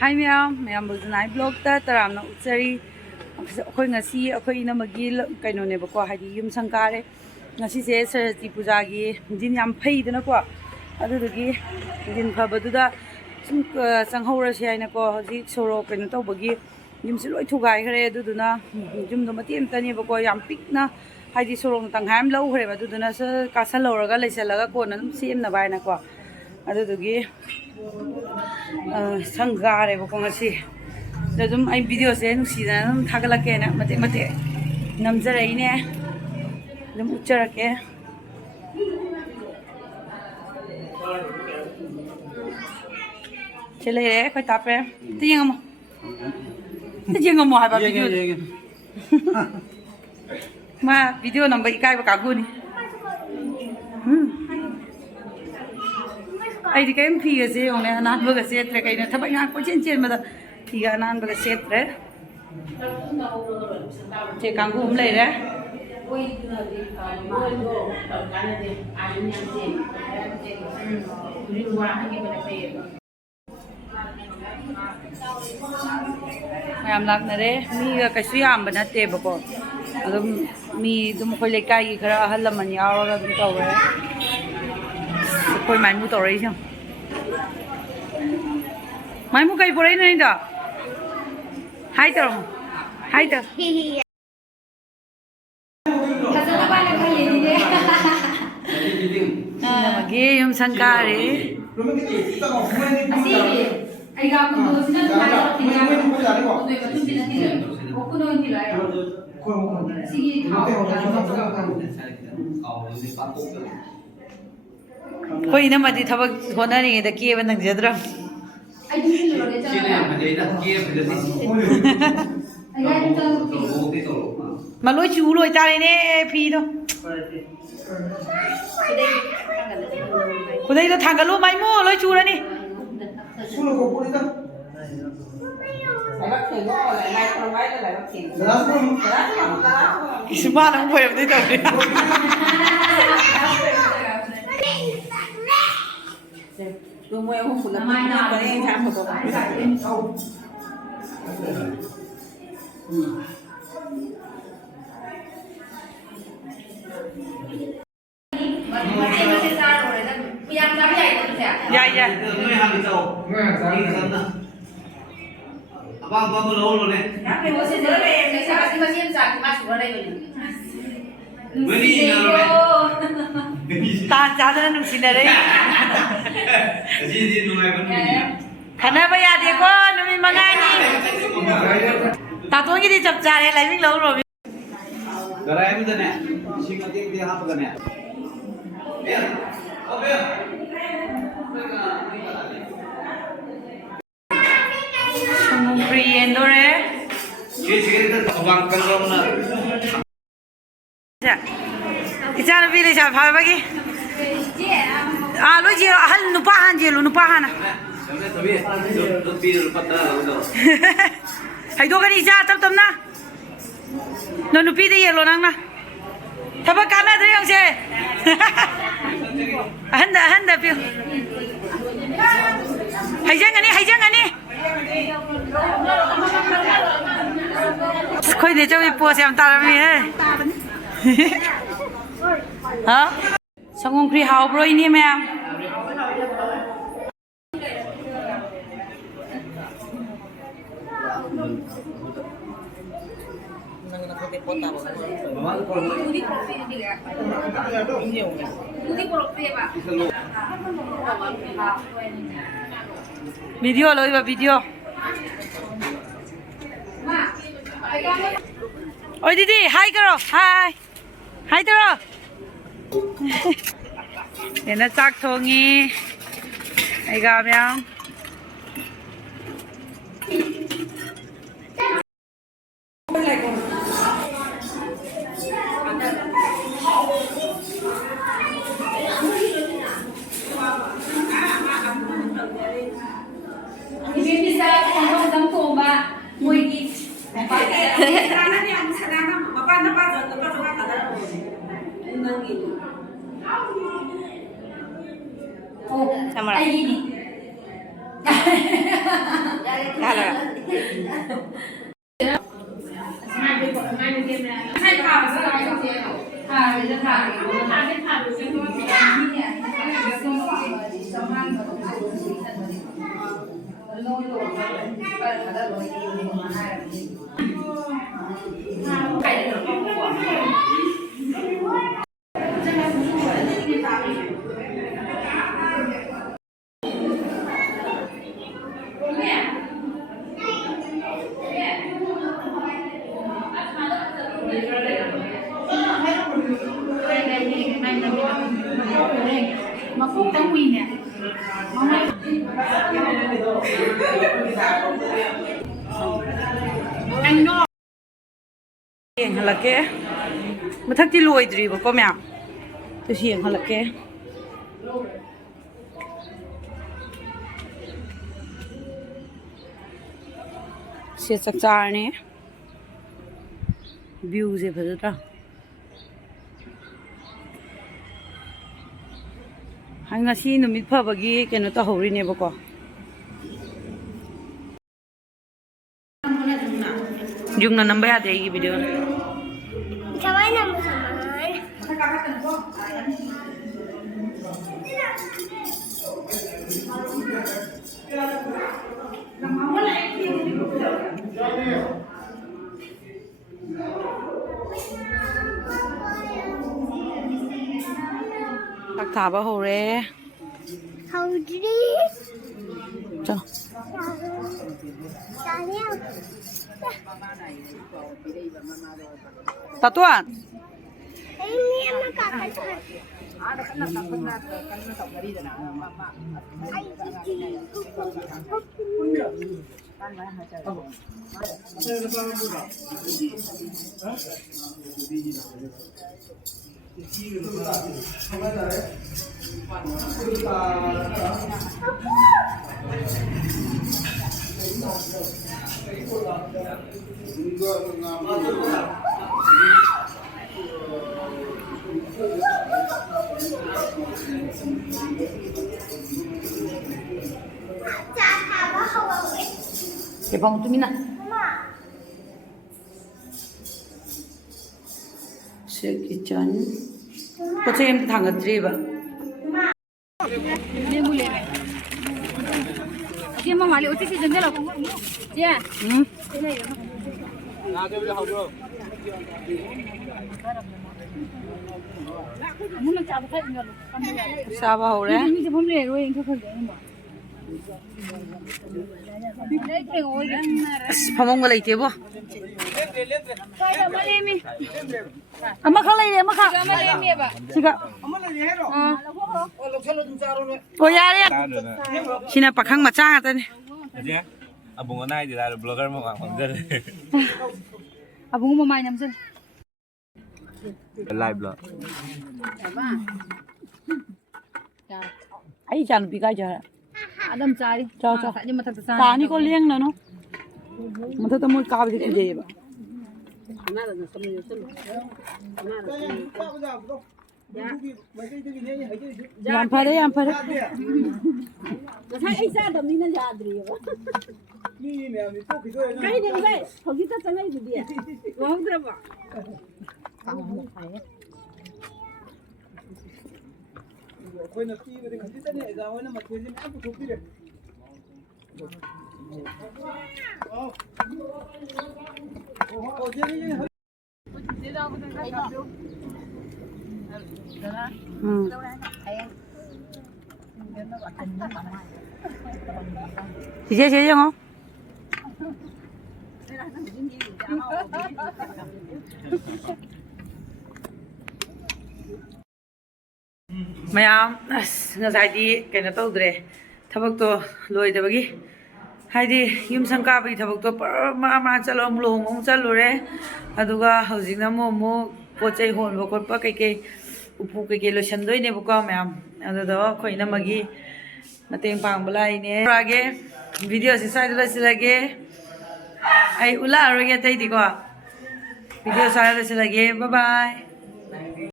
Hi ma'am buzunai blog ta taramna utsari akhoi ngasi akhoi na magi kaino ne bako hadi yum sangkare ngasi se sarati puja gi din yam phai dana ko adu gi din phabadu da sum sanghora se aina ko haji soro kaino to bagi yum se loi thugai khare adu duna yum do mati amta ne bako yam pikna hadi soro tang ham lau khare adu duna sa kasal loraga leisalaga ko na sem na bai na ko adu gi Sangare बकोंगसी दम आई video से नुसीदा दम थागलके ना मते मते नमजरइने दम उच्चरके चले रे कोई तापे तियंगमो हाबा वीडियो मा वीडियो नंबर इकाय कागुनी आई कहीं फीगे से होने अनानबग सेत्रे कहीं थब यहाँ को चेन मत फीगा अनानबग सेत्रे चे कांगू हम ले रहे मैम लाने रे मी कैसे याम बनते बको अदम मी तुम कोई लेकर आई खरा हल मन यार तुम तो है कोई मायमू तो रही है मायमू कहीं पढ़े नहीं था हाय तो गे यम संकारे कोई ना मधी थबक होना नहीं है तो किए बन जदरा मालूम चूलो इतारे ने फी तो खुदा तो थांगलो माइमो लो चूरा ने इस बार हम बोल रहे थे đúng rồi không phụ là mai nào đấy em chạm một dạ dạ nuôi hàng bị trâu vâng vâng lâu rồi này cái bố xin giới về em sao xin mà xin sạc mà xuống ở đây ta cháu cho nó xin đấy khana bây giờ thì có nó mình mang ai đi ta tôi đi chập trà này lấy mình lâu rồi cái này bây giờ nè xin cái tiếng hát cái này không free end rồi cái vàng cân rong nè इचार भी ले जा भाई बाकी आलू जी हल नुपा हां जी लो नुपा हां ना हाय दो कनी जा तब तब ना नो नुपी दे ये लो नंग ना थबा काना दे यंग से हंदा पियो हाय जंगनी कोई ने जो भी पोस हम तारा में है हाँ संगों फ्री हाउ ब्रो इन्हीं में आम वीडियो लो इबा वीडियो ओए दीदी हाय करो हाय करो ये ना चाक थोंगी ऐगा म्याम Sama. ꯌꯦꯡꯍꯜꯂꯛꯀꯦ ꯃꯊꯛꯇꯤ ꯂꯣꯏꯗ꯭ꯔꯤꯕꯀꯣ ꯃꯌꯥꯝ ꯑꯗꯨꯁꯨ ꯌꯦꯡꯍꯜꯂꯛꯀꯦ ꯁꯤ ꯆꯥꯛ ꯆꯥꯔꯅꯤ ꯚ꯭ꯌꯨꯁꯦ ꯐꯖꯗ꯭ꯔꯥ ꯉꯁꯤ ꯅꯨꯃꯤꯠ ꯐꯕꯒꯤ ꯀꯩꯅꯣ ꯇꯧꯍꯧꯔꯤꯅꯦꯕꯀꯣ ꯌꯨꯝꯅ ꯅꯝꯕ ꯌꯥꯗꯦ ꯑꯩꯒꯤ ꯚꯤꯗꯤꯑꯣ ꯆꯥꯛ ꯊꯥꯕ ꯍꯧꯔꯦ ꯍꯧꯗ꯭ꯔꯤ ꯆꯪ ꯇꯥꯇꯣꯟ Vamos terminar. Kitchen. Kau cakap yang tangga triba. Dia boleh. Dia mau malik uti si jengkel aku. Dia. Saba ho re. Pamong galai ke bo. Ama khalai re ama kha. Siga. Oh yare. Sina pakhang macha ngata ni. Aja. Abung onai di la blogger mo ang pangjar. Abung mo mai namjal. Live blog. Ai chan pi ka ja. Adam cari. Chao chao. Saja matak tu sana. Tani ko liang na no. Matak tamu ka bi tu je ba. Yang pada yang pada. Saya isa adam ni na jadri ba. Kaya ni ba? Hogi ta sangai du dia. Wang dra ba. कोई नक्की मेरे घर से नहीं गाँव में मत भेजने मैं कुछ भी रख ओ जे नहीं है Chị chơi không? Mayam, ngazai kena tahu dre, thabak to loi dabagi, haidi yum sangka bagi thabak to mama calo mulung calo re, aduga housing namo mo pocai hon bokor pa keke upu keke lo chandoi ne buka mayam, aduga koi namagi mateng pang balai ne. Lagi video sisa dulu silage, ay ula arge tay di ko, video saya dulu silage, bye bye.